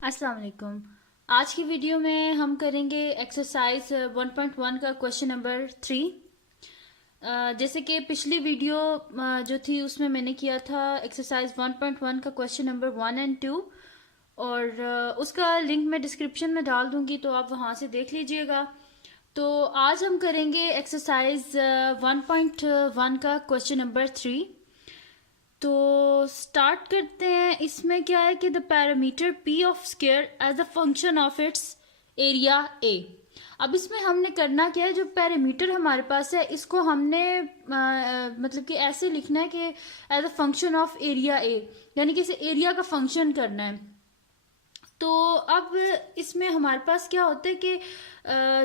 अस्सलाम वालेकुम। आज की वीडियो में हम करेंगे एक्सरसाइज 1.1 का क्वेश्चन नंबर 3। जैसे कि पिछली वीडियो जो थी उसमें मैंने किया था एक्सरसाइज 1.1 का क्वेश्चन नंबर 1 एंड 2 और उसका लिंक मैं डिस्क्रिप्शन में डाल दूंगी, तो आप वहाँ से देख लीजिएगा। तो आज हम करेंगे एक्सरसाइज 1.1 का क्वेश्चन नंबर 3। तो स्टार्ट करते हैं। इसमें क्या है कि the parameter P of square as a function of its area A. अब इसमें हमने करना क्या है, जो पैरामीटर हमारे पास है इसको हमने मतलब कि ऐसे लिखना है कि as a function of area A, यानी कि इसे एरिया का फंक्शन करना है। तो अब इसमें हमारे पास क्या होता है कि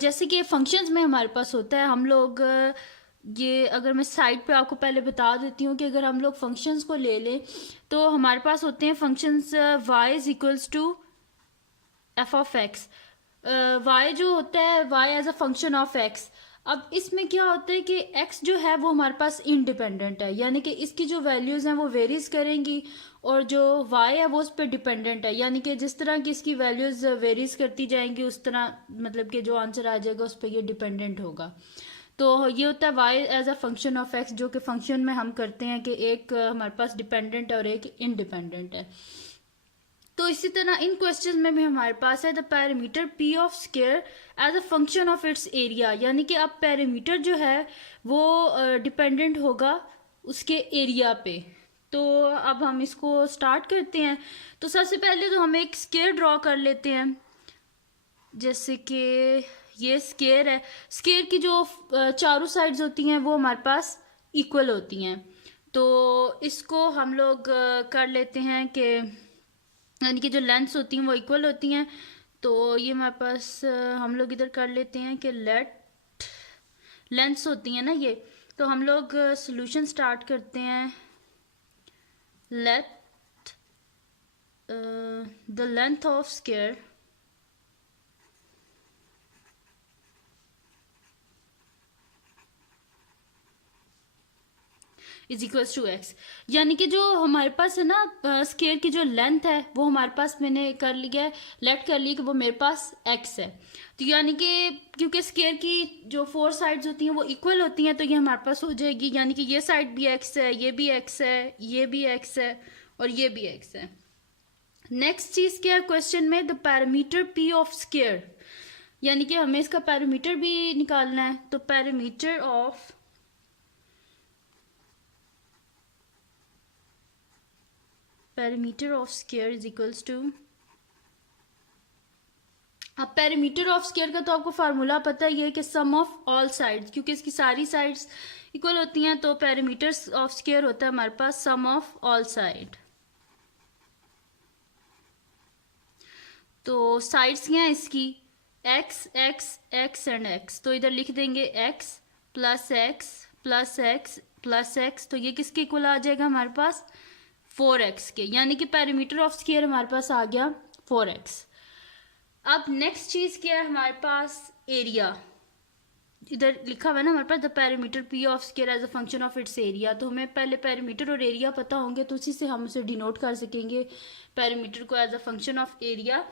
जैसे कि फंक्शंस में हमारे पास होता है, हम लोग ये अगर मैं साइड पे आपको पहले बता देती हूँ कि अगर हम लोग फंक्शंस को ले लें तो हमारे पास होते हैं functions y is equals to F of X. y जो होता है y as a function of x। अब इसमें क्या होता है कि x जो है वो हमारे पास इंडिपेंडेंट है, यानी कि इसकी जो वैल्यूज़ हैं वो वेरीज करेंगी, और जो y है वो उस पर डिपेंडेंट है, यानी कि जिस तरह की इसकी वैल्यूज़ वेरीज करती जाएंगी उस तरह मतलब कि जो आंसर आ जाएगा उस पर ये डिपेंडेंट होगा। तो ये होता है y as a function of x, जो कि फंक्शन में हम करते हैं कि एक हमारे पास डिपेंडेंट है और एक इंडिपेंडेंट है। तो इसी तरह इन क्वेश्चन में भी हमारे पास है the parameter P of square as a function of its area, यानी कि अब पैरामीटर जो है वो डिपेंडेंट होगा उसके एरिया पे। तो अब हम इसको स्टार्ट करते हैं। तो सबसे पहले तो हम एक स्क्वायर ड्रॉ कर लेते हैं। जैसे कि ये स्क्वायर है, स्क्वायर की जो चारों साइड्स होती हैं वो हमारे पास इक्वल होती हैं। तो इसको हम लोग कर लेते हैं कि यानी कि जो लेंथ्स होती हैं वो इक्वल होती हैं। तो ये हमारे पास हम लोग इधर कर लेते हैं कि लेट लेंथ्स होती हैं ना ये। तो हम लोग सॉल्यूशन स्टार्ट करते हैं। Let the length of square is equals to X, यानी कि जो हमारे पास है ना स्क्वायर की जो लेंथ है वो हमारे पास मैंने कर लिया है, लेट कर ली कि वो मेरे पास एक्स है। तो यानी कि क्योंकि स्क्वायर की जो फोर साइड्स होती हैं वो इक्वल होती हैं तो ये हमारे पास हो जाएगी, यानी कि ये साइड भी एक्स है, ये भी एक्स है, ये भी एक्स है और ये भी एक्स है। नेक्स्ट चीज क्या है क्वेश्चन में, the parameter P of square, यानी कि हमें इसका पैरामीटर भी निकालना है। तो parameter of square is equals to, अब पैरामीटर ऑफ स्क्वायर का तो आपको फार्मूला पता ही है कि सम ऑफ ऑल साइड्स, क्योंकि इसकी सारी साइड्स इक्वल होती हैं तो पैरामीटर ऑफ स्क्वायर होता है हमारे पास सम ऑफ ऑल साइड। तो साइड्स क्या हैं इसकी, x x x and x, तो इधर लिख देंगे x plus x plus x plus x, तो ये किसके इक्वल आ जाएगा हमारे पास 4x के, यानी कि पैरामीटर ऑफ स्क्वायर हमारे पास आ गया 4x। अब नेक्स्ट चीज क्या है हमारे पास, एरिया। इधर लिखा हुआ है ना हमारे पास the parameter P of square as a function of its area, तो हमें पहले पैरामीटर और एरिया पता होंगे तो उसी से हम उसे डिनोट कर सकेंगे पैरामीटर को as a function of area.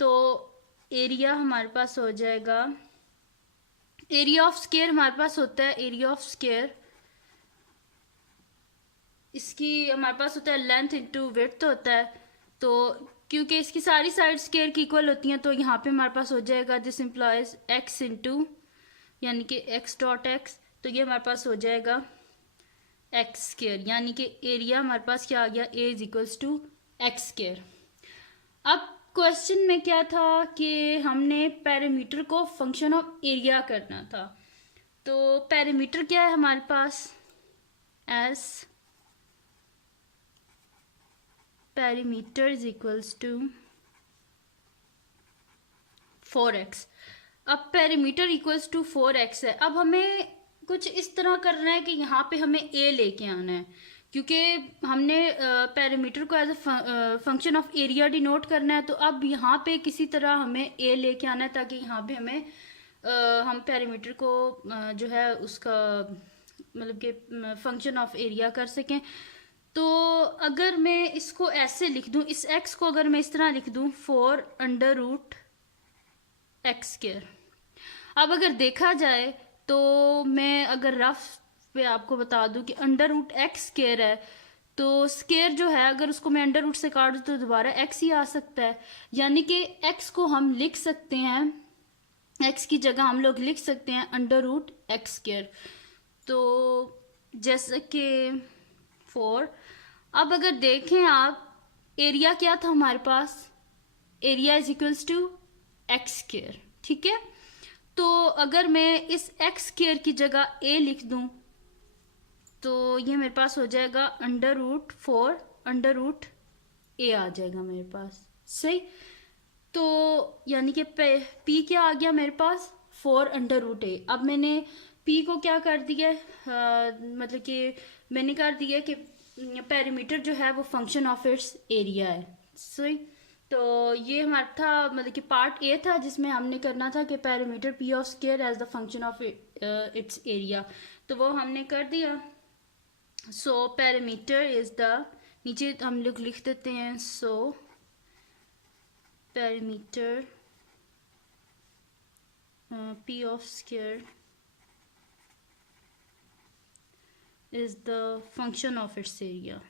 तो एरिया हमारे पास हो जाएगा, एरिया ऑफ स्क्वायर हमारे पास होता है एरिया ऑफ स्क्वायर, इसकी हमारे पास होता है लेंथ इंटू विड्थ होता है। तो क्योंकि इसकी सारी साइड स्क्वायर की इक्वल होती हैं तो यहाँ पे हमारे पास हो जाएगा दिस इम्प्लॉयज एक्स इंटू, यानी कि एक्स डॉट एक्स, तो ये हमारे पास हो जाएगा एक्स स्क्वायर, यानी कि एरिया हमारे पास क्या आ गया, A is equals to X square. अब क्वेश्चन में क्या था कि हमने पैरामीटर को फंक्शन ऑफ एरिया करना था। तो पैरामीटर क्या है हमारे पास, as parameter is equals to 4x। अब पैरामीटर इक्वल्स टू 4x है। अब हमें कुछ इस तरह करना है कि यहाँ पे हमें a लेके आना है, क्योंकि हमने पैरामीटर को as a function of area denote करना है। तो अब यहाँ पे किसी तरह हमें a लेके आना है ताकि यहाँ पे हमें हम पैरामीटर को जो है उसका मतलब कि फंक्शन ऑफ एरिया कर सकें। तो अगर मैं इसको ऐसे लिख दूं, इस x को अगर मैं इस तरह लिख दूं 4√x²। अब अगर देखा जाए तो मैं अगर रफ पे आपको बता दूं कि √x² है, तो स्केयर जो है अगर उसको मैं अंडर रूट से काट दूं तो दोबारा x ही आ सकता है। यानी कि x को हम लिख सकते हैं, x की जगह हम लोग लिख सकते हैं √x²। तो जैसे कि 4। अब अगर देखें आप, एरिया क्या था हमारे पास, area is equals to x²। ठीक है, तो अगर मैं इस x² की जगह a लिख दूं तो ये मेरे पास हो जाएगा √4√a आ जाएगा मेरे पास। सही, तो यानी कि p क्या आ गया मेरे पास 4√a। अब मैंने p को क्या कर दिया, मतलब कि मैंने कर दिया कि पेरीमीटर जो है वो फंक्शन ऑफ इट्स एरिया है। सही, तो ये हमारा था, मतलब कि पार्ट ए था जिसमें हमने करना था कि perimeter p of square as the function of its area, तो वो हमने कर दिया। सो पेरीमीटर इज द, नीचे हम लोग लिख देते हैं, so perimeter p of square is the function of its area।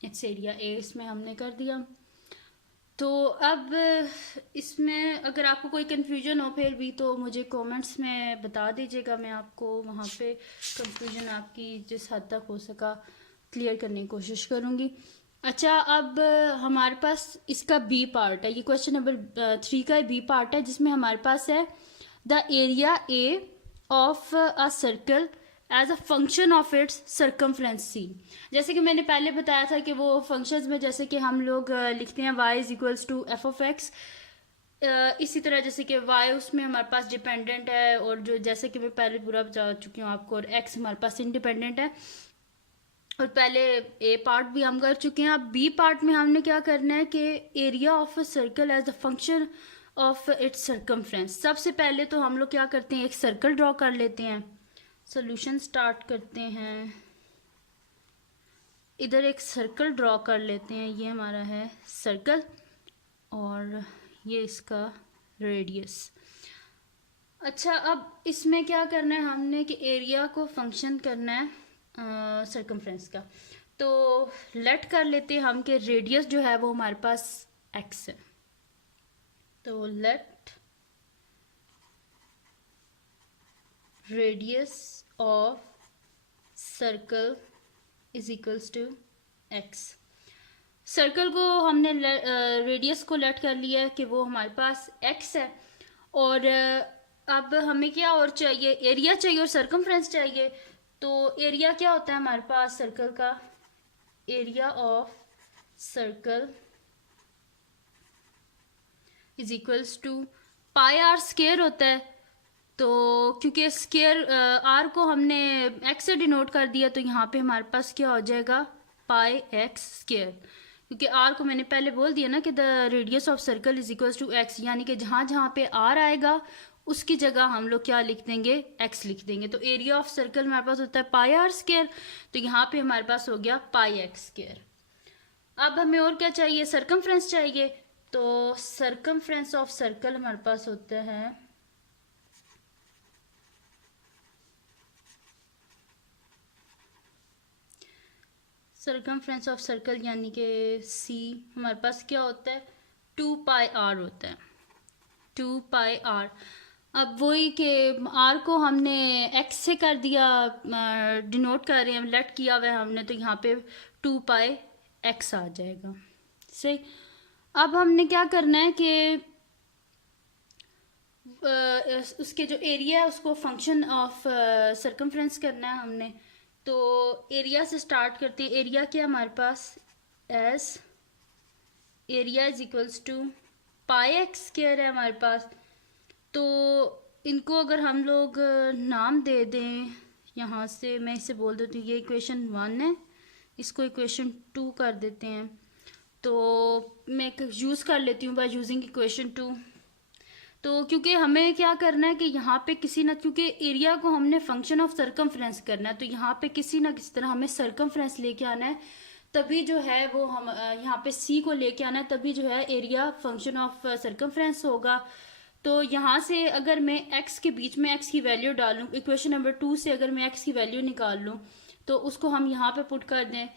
It's area ए इसमें हमने कर दिया। तो अब इसमें अगर आपको कोई कन्फ्यूजन हो फिर भी तो मुझे कमेंट्स में बता दीजिएगा, मैं आपको वहाँ पे कन्फ्यूजन आपकी जिस हद तक हो सका क्लियर करने की कोशिश करूँगी। अच्छा, अब हमारे पास इसका बी पार्ट है, ये क्वेश्चन नंबर 3 का बी पार्ट है जिसमें हमारे पास है the area A of a circle as a function of its circumference C. जैसे कि मैंने पहले बताया था कि वो फंक्शंस में जैसे कि हम लोग लिखते हैं y is equals to F of X, इसी तरह जैसे कि y उसमें हमारे पास डिपेंडेंट है, और जो जैसे कि मैं पहले पूरा बता चुकी हूँ आपको, और x हमारे पास इंडिपेंडेंट है, और पहले ए पार्ट भी हम कर चुके हैं। अब बी पार्ट में हमने क्या करना है कि area of a circle as the function of its circumference. सबसे पहले तो हम लोग क्या करते हैं, एक सर्कल ड्रॉ कर लेते हैं, सॉल्यूशन स्टार्ट करते हैं, इधर एक सर्कल ड्रॉ कर लेते हैं, ये हमारा है सर्कल और ये इसका रेडियस। अच्छा, अब इसमें क्या करना है हमने कि एरिया को फंक्शन करना है सर्कमफ्रेंस का, तो लेट कर लेते हैं हम कि रेडियस जो है वो हमारे पास x है, तो let radius of circle is equals to x। Circle को हमने रेडियस को लेट कर लिया है कि वो हमारे पास x है, और अब हमें क्या और चाहिए, एरिया चाहिए और सर्कमफ्रेंस चाहिए। तो एरिया क्या होता है हमारे पास सर्कल का, area of circle is equals to pi R square होता है। तो क्योंकि स्क्वायर आर को हमने एक्स से डिनोट कर दिया, तो यहाँ पे हमारे पास क्या हो जाएगा पाई एक्स स्क्वायर, क्योंकि आर को मैंने पहले बोल दिया ना कि the radius of circle is equals to X, यानी कि जहाँ जहाँ पे आर आएगा उसकी जगह हम लोग क्या लिख देंगे, x लिख देंगे। तो एरिया ऑफ सर्कल हमारे पास होता है पाई आर स्क्वायर, तो यहाँ पे हमारे पास हो गया पाई एक्स स्क्वायर। अब हमें और क्या चाहिए, सर्कमफ्रेंस चाहिए, तो सर्कमफ्रेंस ऑफ सर्कल हमारे पास होता है सर्कमफ्रेंस ऑफ सर्कल, यानी कि c हमारे पास क्या होता है 2 पाई r होता है, 2 पाई r। अब वही कि r को हमने x से कर दिया, डिनोट कर रहे हैं, लेट किया हुआ है हमने, तो यहाँ पे 2 पाई x आ जाएगा। सही, अब हमने क्या करना है कि उसके जो एरिया है उसको फंक्शन ऑफ सर्कमफ्रेंस करना है हमने। तो एरिया से स्टार्ट करते हैं, एरिया क्या हमारे पास as area is equals to pi X square है हमारे पास। तो इनको अगर हम लोग नाम दे दें, यहाँ से मैं इसे बोल देती हूँ ये इक्वेशन 1 है, इसको इक्वेशन 2 कर देते हैं। तो मैं यूज़ कर लेती हूँ बाय यूजिंग इक्वेशन 2। तो क्योंकि हमें क्या करना है कि यहाँ पे किसी ना, क्योंकि एरिया को हमने फंक्शन ऑफ सरकमफ्रेंस करना है, तो यहाँ पे किसी ना किसी तरह हमें सरकमफ्रेंस लेके आना है, तभी जो है वो हम यहाँ पे सी को लेके आना है, तभी जो है एरिया फंक्शन ऑफ सरकमफ्रेंस होगा। तो यहाँ से अगर मैं एक्स के बीच में एक्स की वैल्यू डालूँ, इक्वेशन नंबर 2 से अगर मैं एक्स की वैल्यू निकाल लूँ तो उसको हम यहाँ पे पुट कर दें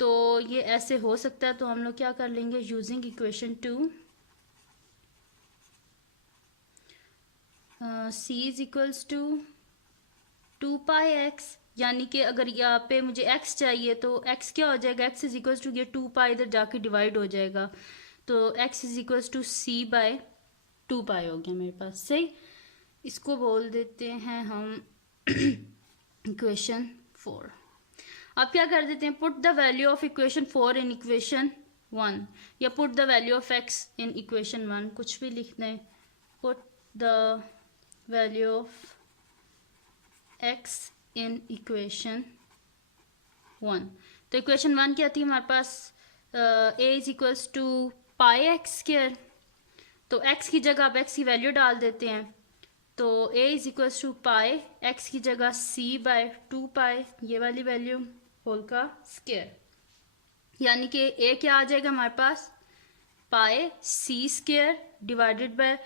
तो ये ऐसे हो सकता है। तो हम लोग क्या कर लेंगे, using equation 2 C is equals to 2πx, यानी कि अगर यहाँ पे मुझे x चाहिए तो x क्या हो जाएगा, x इज इक्वल्स टू ये 2π इधर जाके डिवाइड हो जाएगा, तो x is equals to c by 2π हो गया मेरे पास। सही, इसको बोल देते हैं हम इक्वेशन 4। अब क्या कर देते हैं, put the value of equation 4 in equation 1, या put the value of x in equation 1, कुछ भी लिख दें। Put the value of x in equation 1। तो इक्वेशन 1 क्या थी हमारे पास, a is equals to pi X square, तो x की जगह अब x की वैल्यू डाल देते हैं, तो a is equals to pi X की जगह c बाय 2π, ये वाली वैल्यू होल का स्क्वायर, यानी कि a क्या आ जाएगा हमारे पास, पाई c square divided by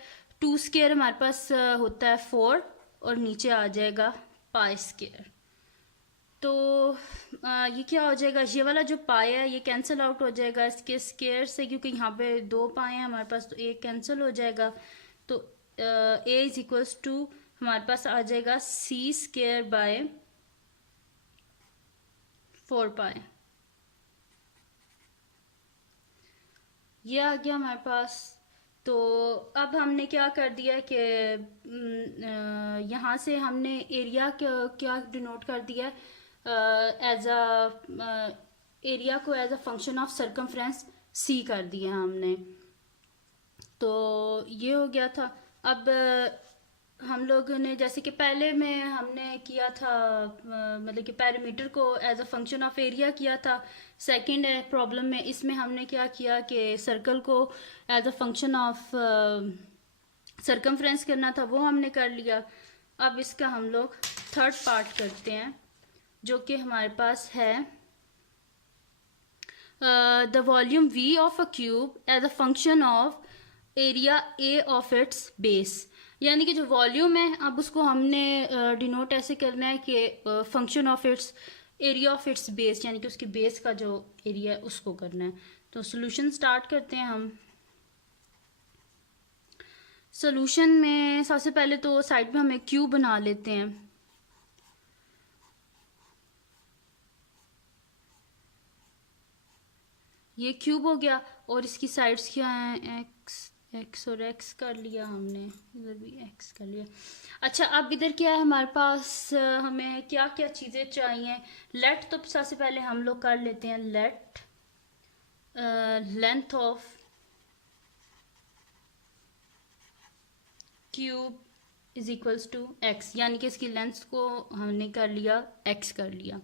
2 square हमारे पास होता है 4, और नीचे आ जाएगा पाई स्क्वायर। तो ये क्या हो जाएगा, ये वाला जो पाई है ये कैंसिल आउट हो जाएगा इसके स्क्वायर से, क्योंकि यहाँ पे 2 पाई हैं हमारे पास, तो एक कैंसिल हो जाएगा। तो a इज इक्वल्स टू हमारे पास आ जाएगा c स्क्वायर बाय 4π, ये आ गया हमारे पास। तो अब हमने क्या कर दिया कि यहाँ से हमने एरिया क्या डिनोट कर दिया, एज अ एरिया को as a function of circumference C कर दिया हमने। तो ये हो गया था। अब हम लोगों ने जैसे कि पहले में हमने किया था, मतलब कि पैरामीटर को as a function of area किया था। सेकंड प्रॉब्लम में इसमें हमने क्या किया कि सर्कल को as a function of circumference करना था, वो हमने कर लिया। अब इसका हम लोग थर्ड पार्ट करते हैं, जो कि हमारे पास है the volume v of a cube as a function of area a of its base, यानी कि जो वॉल्यूम है अब उसको हमने डिनोट ऐसे करना है कि function of its area of its base, यानी कि उसके बेस का जो एरिया है उसको करना है। तो सॉल्यूशन स्टार्ट करते हैं हम। सॉल्यूशन में सबसे पहले तो साइड में हमें क्यूब बना लेते हैं। ये क्यूब हो गया, और इसकी साइड्स क्या हैं, एक्स और एक्स कर लिया हमने, इधर भी एक्स कर लिया। अच्छा, अब इधर क्या है हमारे पास, हमें क्या क्या चीज़ें चाहिए। लेट, तो सबसे पहले हम लोग कर लेते हैं let length of cube is equals to X, यानी कि इसकी लेंथ को हमने कर लिया एक्स कर लिया।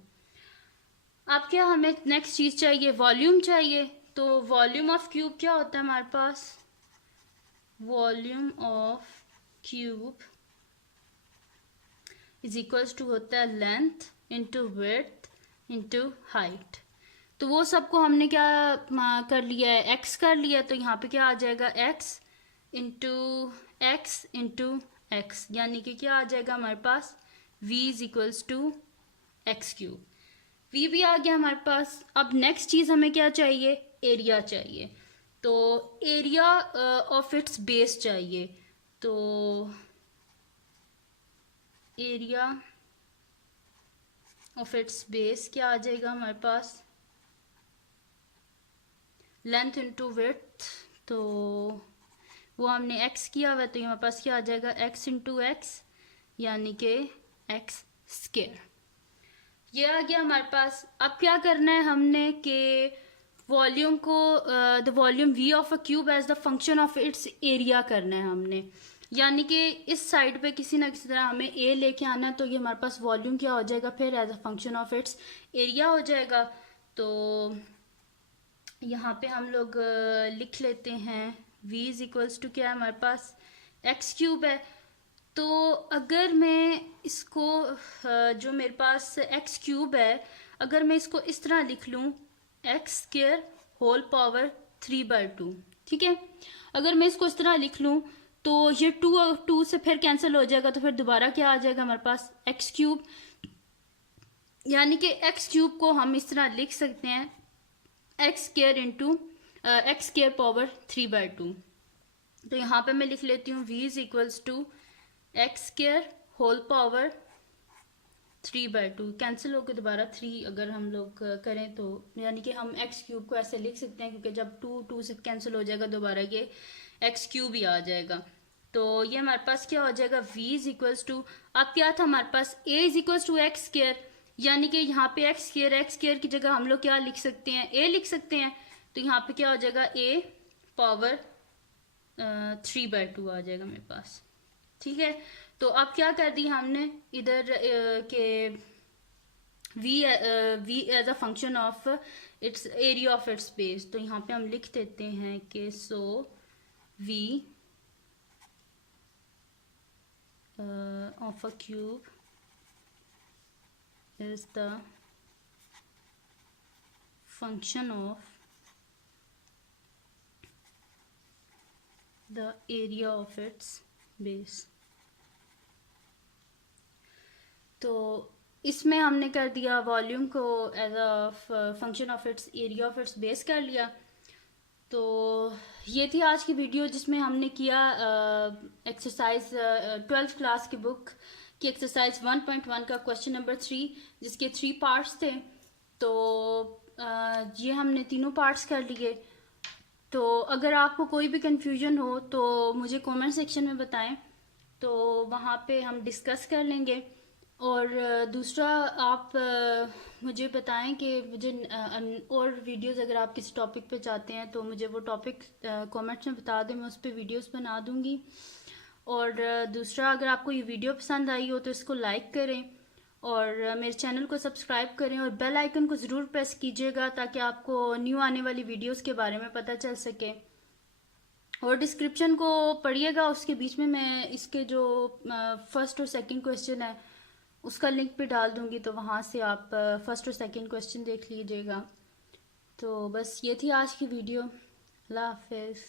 अब क्या हमें नेक्स्ट चीज़ चाहिए, वॉल्यूम चाहिए। तो वॉल्यूम ऑफ क्यूब क्या होता है हमारे पास, volume of cube is equals to होता है length into width into height. तो वो सबको हमने क्या कर लिया है, एक्स कर लिया, तो यहाँ पे क्या आ जाएगा, एक्स इंटू एक्स, यानी कि क्या आ जाएगा हमारे पास, v is equals to X cube. v भी आ गया हमारे पास। अब नेक्स्ट चीज़ हमें क्या चाहिए, एरिया चाहिए। तो एरिया ऑफ इट्स बेस चाहिए। तो एरिया ऑफ इट्स बेस क्या आ जाएगा हमारे पास, लेंथ इंटू विड्थ, तो वो हमने x किया हुआ है, तो हमारे पास क्या आ जाएगा, x इंटू एक्स, यानी कि एक्स स्क्वायर। ये आ गया हमारे पास। अब क्या करना है हमने कि वॉल्यूम को the volume v of a cube as the function of its area करना है हमने, यानी कि इस साइड पे किसी ना किसी तरह हमें a लेके आना है, तो ये हमारे पास वॉल्यूम क्या हो जाएगा फिर as a function of its area हो जाएगा। तो यहाँ पे हम लोग लिख लेते हैं v इज इक्वल्स टू क्या है हमारे पास एक्स क्यूब है। तो अगर मैं इसको जो मेरे पास एक्स क्यूब है, अगर मैं इसको इस तरह लिख लूँ एक्स स्क्वायर होल पावर 3/2, ठीक है। अगर मैं इसको इस तरह लिख लूँ तो ये 2 और 2 से फिर कैंसिल हो जाएगा, तो फिर दोबारा क्या आ जाएगा हमारे पास एक्स क्यूब। यानी कि एक्स क्यूब को हम इस तरह लिख सकते हैं X square into X square power 3/2। तो यहाँ पे मैं लिख लेती हूँ v is equals to X square whole power 3/2, cancel होकर दोबारा 3 अगर हम लोग करें तो यानी कि हम एक्स क्यूब को ऐसे लिख सकते हैं, क्योंकि जब 2 से कैंसिल हो जाएगा दोबारा ये एक्स क्यूब ही आ जाएगा। तो ये हमारे पास क्या हो जाएगा v इज इक्वल्स टू, अब क्या था हमारे पास a is equals to X square, यानी कि यहाँ पे एक्स स्क्वायर की जगह हम लोग क्या लिख सकते हैं a लिख सकते हैं। तो यहाँ पे क्या हो जाएगा a पावर 3/2 आ जाएगा मेरे पास, ठीक है। तो अब क्या कर दी हमने इधर के v as a function of its area of its base. तो यहाँ पे हम लिख देते हैं कि so v of a cube is the function of the area of its base. तो इसमें हमने कर दिया वॉल्यूम को as a function of its area of its base कर लिया। तो ये थी आज की वीडियो जिसमें हमने किया एक्सरसाइज 12th क्लास की बुक की एक्सरसाइज 1.1 का क्वेश्चन नंबर 3, जिसके 3 पार्ट्स थे। तो ये हमने तीनों पार्ट्स कर लिए। तो अगर आपको कोई भी कन्फ्यूजन हो तो मुझे कमेंट सेक्शन में बताएं, तो वहाँ पे हम डिस्कस कर लेंगे। और दूसरा आप मुझे बताएं कि मुझे और वीडियोस अगर आप किसी टॉपिक पे चाहते हैं तो मुझे वो टॉपिक कमेंट्स में बता दें, मैं उस पर वीडियोस बना दूंगी। और दूसरा, अगर आपको ये वीडियो पसंद आई हो तो इसको लाइक करें और मेरे चैनल को सब्सक्राइब करें और बेल आइकन को ज़रूर प्रेस कीजिएगा ताकि आपको न्यू आने वाली वीडियोस के बारे में पता चल सके। और डिस्क्रिप्शन को पढ़िएगा, उसके बीच में मैं इसके जो फर्स्ट और सेकंड क्वेश्चन है उसका लिंक भी डाल दूंगी, तो वहाँ से आप फर्स्ट और सेकंड क्वेश्चन देख लीजिएगा। तो बस ये थी आज की वीडियो। अल्लाह हाफिज़।